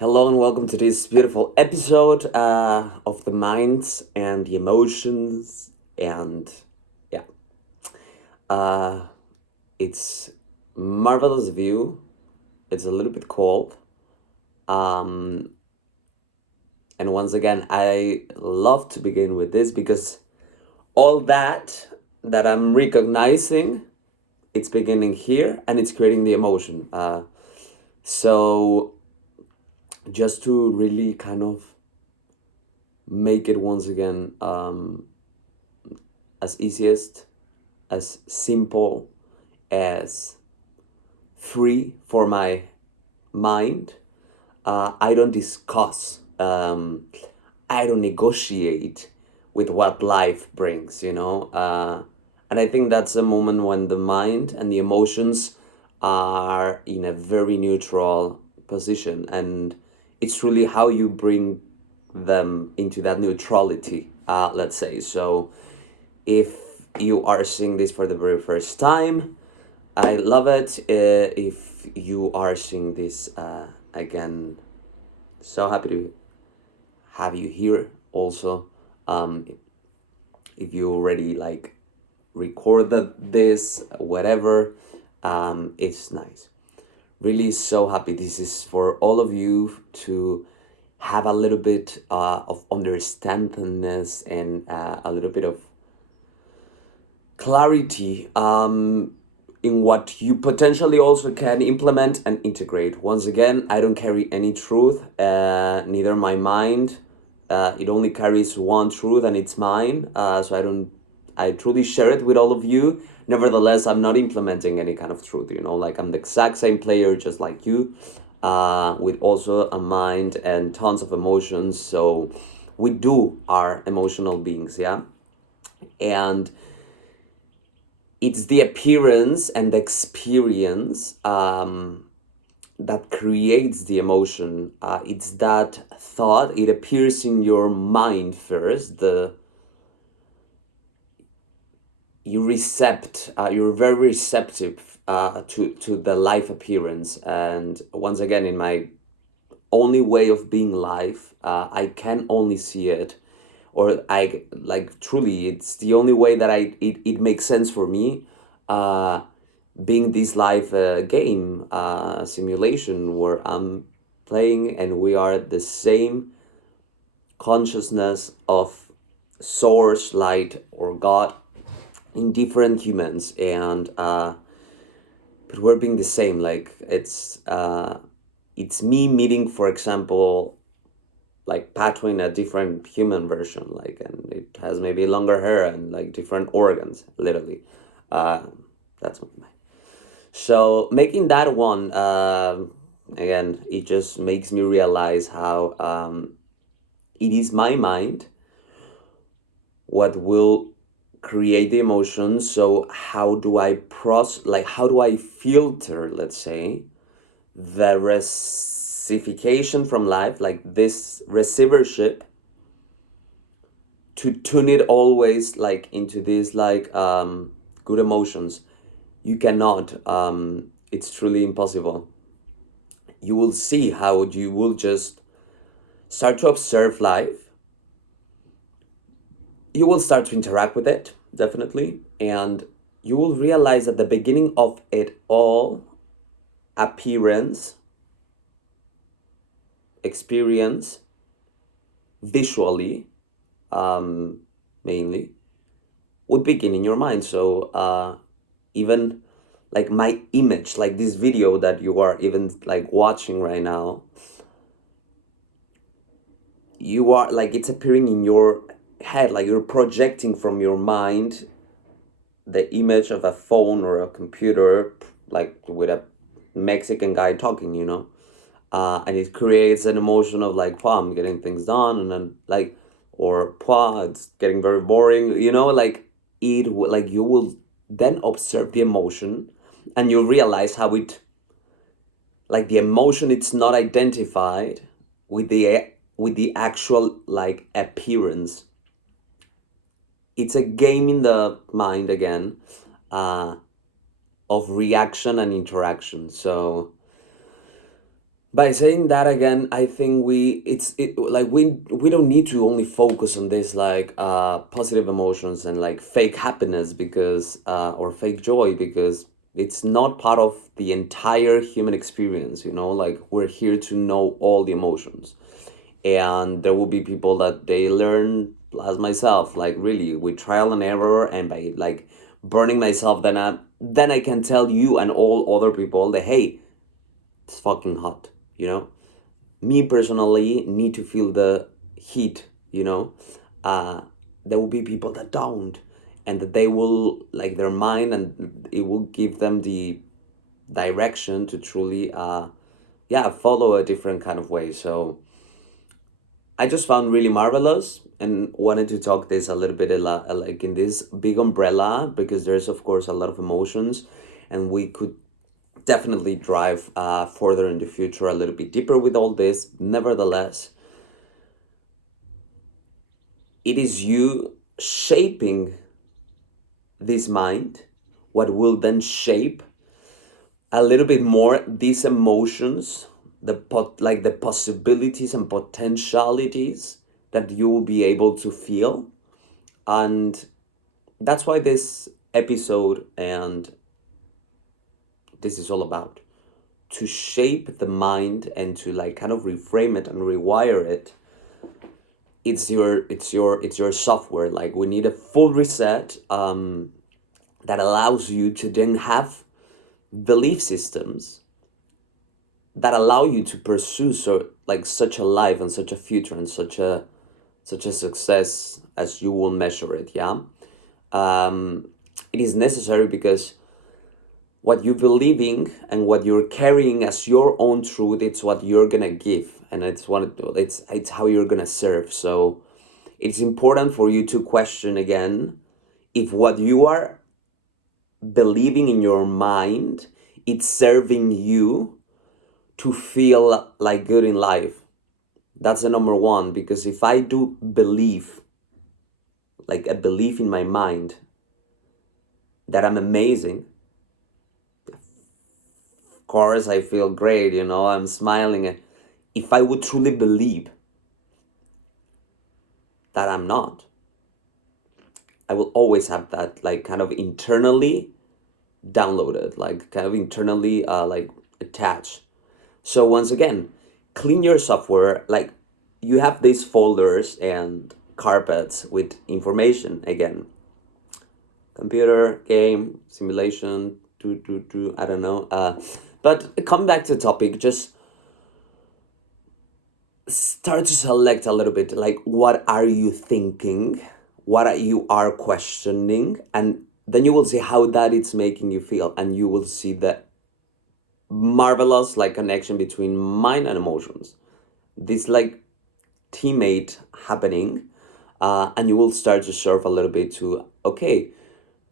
Hello and welcome to this beautiful episode of the minds and the emotions. And yeah, uh, it's marvelous view. It's a little bit cold. Um, and once again, I love to begin with this because all that I'm recognizing, it's beginning here and it's creating the emotion. So just to really kind of make it once again as easiest, as simple, as free for my mind. I don't discuss, I don't negotiate with what life brings, and I think that's a moment when the mind and the emotions are in a very neutral position, and it's really how you bring them into that neutrality, let's say. So if you are seeing this for the very first time, I love it. If you are seeing this again, so happy to have you here. Also, um, if you already like recorded this, whatever, it's nice. Really, so happy. This is for all of you to have a little bit of understandingness and a little bit of clarity in what you potentially also can implement and integrate. Once again, I don't carry any truth, neither my mind. It only carries one truth and it's mine. So I truly share it with all of you. Nevertheless, I'm not implementing any kind of truth, like I'm the exact same player just like you, with also a mind and tons of emotions. So we are emotional beings, yeah? And it's the appearance and the experience that creates the emotion. It's that thought. It appears in your mind first. You're very receptive to the life appearance. And once again, in my only way of being life, I can only see it, or I like truly it's the only way that it makes sense for me, uh being this live game simulation where I'm playing and we are the same consciousness of source, light, or God in different humans, and but we're being the same. Like it's me meeting, for example, like Pato in a different human version, like, and it has maybe longer hair and like different organs, literally. Uh, that's my. So making that one, again, it just makes me realize how it is my mind what will create the emotions. So how do I like how do I filter, let's say, the reciprocation from life, like this receivership, to tune it always like into these like good emotions? You cannot. It's truly impossible. You will see how you will just start to observe life. You will start to interact with it, definitely, and you will realize at the beginning of it all, appearance, experience, visually, mainly, would begin in your mind. So even like my image, like this video that you are even like watching right now, you are like it's appearing in your head, like you're projecting from your mind the image of a phone or a computer, like with a Mexican guy talking, and it creates an emotion of like, wow, I'm getting things done, and then like, or wow, it's getting very boring, like like you will then observe the emotion, and you realize how it, like the emotion, it's not identified with the actual like appearance. It's a game in the mind again, uh, of reaction and interaction. So By saying that again, I think we don't need to only focus on this like positive emotions and like fake happiness because or fake joy, because it's not part of the entire human experience, you know, like we're here to know all the emotions. And there will be people that they learn as myself, like really with trial and error and by like burning myself, then I can tell you and all other people that hey, it's fucking hot, you know. Me personally need to feel the heat, you know. uh there will be people that don't, and that they will like their mind, and it will give them the direction to truly yeah, follow a different kind of way. So I just found really marvelous and wanted to talk this a little bit like in this big umbrella, because there's of course a lot of emotions, and we could definitely drive further in the future a little bit deeper with all this. Nevertheless, it is you shaping this mind what will then shape a little bit more these emotions, like the possibilities and potentialities that you will be able to feel. And that's why this episode and this is all about, to shape the mind and to like kind of reframe it and rewire it. It's your software. Like we need a full reset that allows you to then have belief systems that allow you to pursue such a life and such a future and such a success as you will measure it. Yeah. um, it is necessary because what you believing and what you're carrying as your own truth, it's what you're gonna give, and it's how you're gonna serve. So it's important for you to question again if what you are believing in your mind, it's serving you to feel like good in life. That's the number one, because if I do believe, like a belief in my mind, that I'm amazing, of course I feel great, you know, I'm smiling. If I would truly believe that I'm not, I will always have that like kind of internally downloaded, like kind of internally like attached. So once again, clean your software. Like you have these folders and carpets with information again. Computer, game, simulation, I don't know. But come back to the topic, just start to select a little bit like what are you thinking, you are questioning, and then you will see how that it's making you feel, and you will see the marvelous like connection between mind and emotions, this like teammate happening. And you will start to surf a little bit to okay,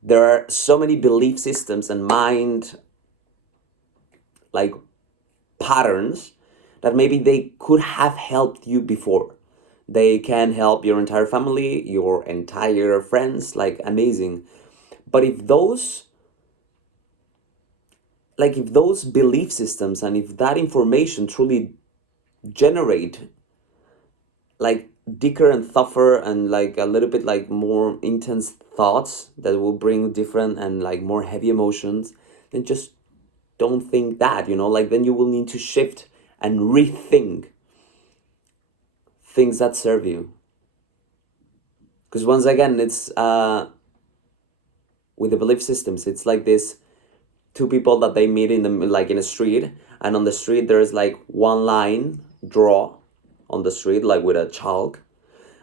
there are so many belief systems and mind like patterns that maybe they could have helped you before. They can help your entire family, your entire friends, like amazing. But if those belief systems and if that information truly generate like deeper and tougher and like a little bit like more intense thoughts that will bring different and like more heavy emotions, then just don't think that, you know, like then you will need to shift and rethink things that serve you. Because once again, it's with the belief systems, it's like this two people that they meet in the like in a street, and on the street there's like one line draw on the street like with a chalk,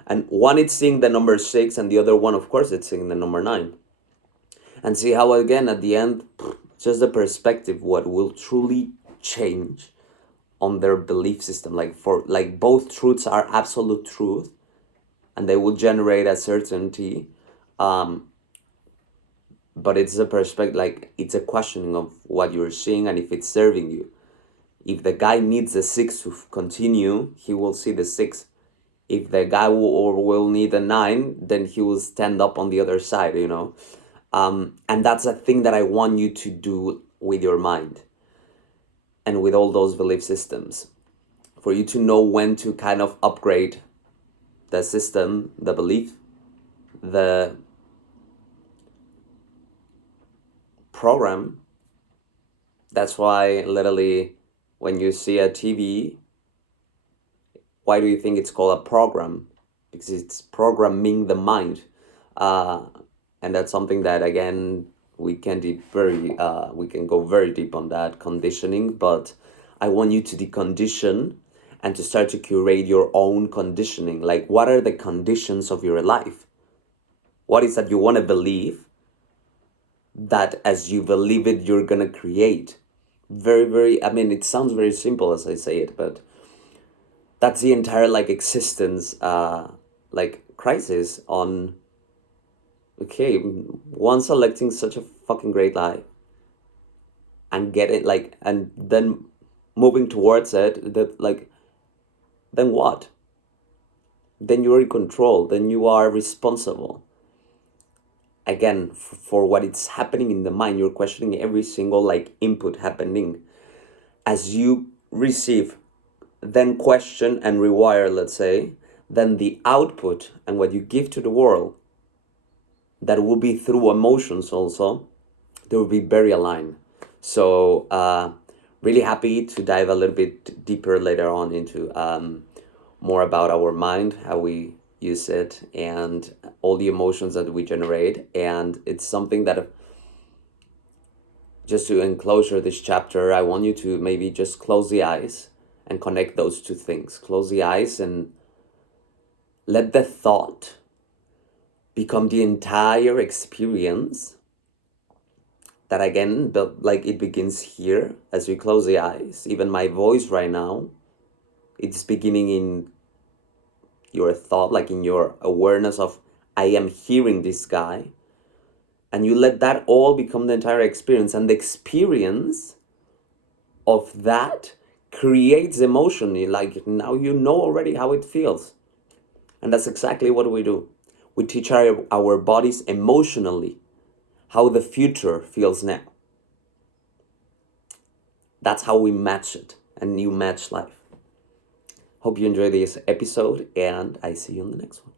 and one is seeing the number 6 and the other one of course it's seeing the number 9. And see how again at the end, just the perspective what will truly change on their belief system. Like for like both truths are absolute truth, and they will generate a certainty. um but it's a perspective, like it's a questioning of what you're seeing and if it's serving you. If the guy needs the 6 to continue, he will see the 6. If the guy will need a 9, then he will stand up on the other side, you know. And that's a thing that I want you to do with your mind. and with all those belief systems, for you to know when to kind of upgrade the system, the belief, the program. That's why literally when you see a TV, why do you think it's called a program? Because it's programming the mind. Uh, and that's something that, again, we can we can go very deep on that conditioning, but I want you to decondition and to start to curate your own conditioning. Like, what are the conditions of your life? What is that you want to believe, that as you believe it, you're going to create? I mean, it sounds very simple as I say it, but that's the entire like existence, like crisis on, okay, one selecting such a fucking great life and getting like, and then moving towards it, that like, then what? Then you're in control, then you are responsible. Again, for what it's happening in the mind, you're questioning every single like input happening. As you receive, then question and rewire, let's say, then the output and what you give to the world, that will be through emotions also, they will be very aligned. So really happy to dive a little bit deeper later on into more about our mind, how we use it, and all the emotions that we generate. And it's something that, just to enclosure this chapter, I want you to maybe just close the eyes and connect those two things. Close the eyes and let the thought become the entire experience. That again, but like it begins here as we close the eyes. Even my voice right now, it's beginning in your thought, like in your awareness of, I am hearing this guy. And you let that all become the entire experience. And the experience of that creates emotion. Like, now you know already how it feels. And that's exactly what we do. We teach our bodies emotionally how the future feels now. That's how we match it, and you match life. Hope you enjoy this episode, and I see you on the next one.